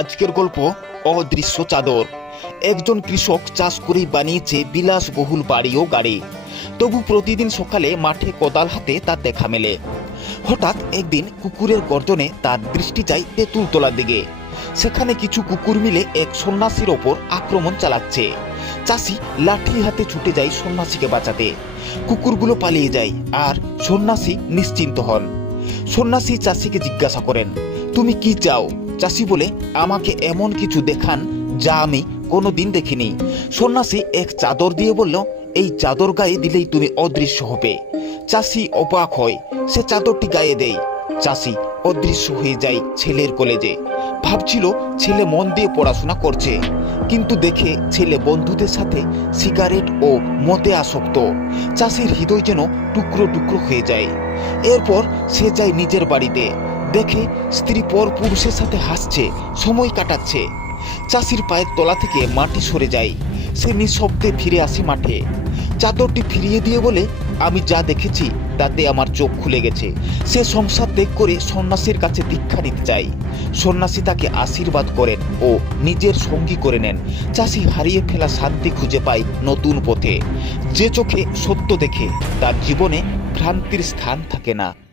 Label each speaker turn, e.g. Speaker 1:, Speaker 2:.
Speaker 1: আজকের গল্প অদৃশ্য চাদর। একজন কৃষক চাষ করেই বানিয়েছে বিলাসবহুল বাড়ি ও গাড়ি। তবু প্রতিদিন সকালে মাঠে কোদাল হাতে তার দেখা মেলে। হঠাৎ একদিন কুকুরের গর্জনে তার দৃষ্টি যায় তেঁতুলতলার দিকে। সেখানে কিছু কুকুর মিলে এক সন্ন্যাসীর ওপর আক্রমণ চালাচ্ছে। চাষি লাঠি হাতে ছুটে যায় সন্ন্যাসীকে বাঁচাতে। কুকুরগুলো পালিয়ে যায় আর সন্ন্যাসী নিশ্চিন্ত হন। সন্ন্যাসী চাষিকে জিজ্ঞাসা করেন, তুমি কি চাও? চাষি বলে আমাকে এমন কিছু দেখান যা আমি কোনো দিন দেখিনি। সন্ন্যাসী এক চাদর দিয়ে বলল, এই চাদর গায়ে দিলেই তুমি অদৃশ্য হবে। চাষি অবাক হয়, সে চাদরটি গায়ে দেয় চাষি অদৃশ্য হয়ে যায় ছেলের কলেজে। ভাবছিল ছেলে মন দিয়ে পড়াশোনা করছে, কিন্তু দেখে ছেলে বন্ধুদের সাথে সিগারেট ও মতে আসক্ত। চাষির হৃদয় যেন টুকরো টুকরো হয়ে যায়। এরপর সে যায় নিজের বাড়িতে। দেখে স্ত্রী পর পুরুষের সাথে হাসছে, সময় কাটাচ্ছে। চাষির পায়ের তলা থেকে মাটি সরে যায়। সে নিঃশব্দে ফিরে আসে মাঠে। চাদরটি ফিরিয়ে দিয়ে বলে, আমি যা দেখেছি, তাতে আমার চোখ খুলে গেছে। সে সংসার ত্যাগ করে সন্ন্যাসীর কাছে দীক্ষা নিতে চায়। সন্ন্যাসী তাকে আশীর্বাদ করেন ও নিজের সঙ্গী করে নেন। চাষি হারিয়ে ফেলা শান্তি খুঁজে পায় নতুন পথে। যে চোখে সত্য দেখে, তার জীবনে ভ্রান্তির স্থান থাকে না।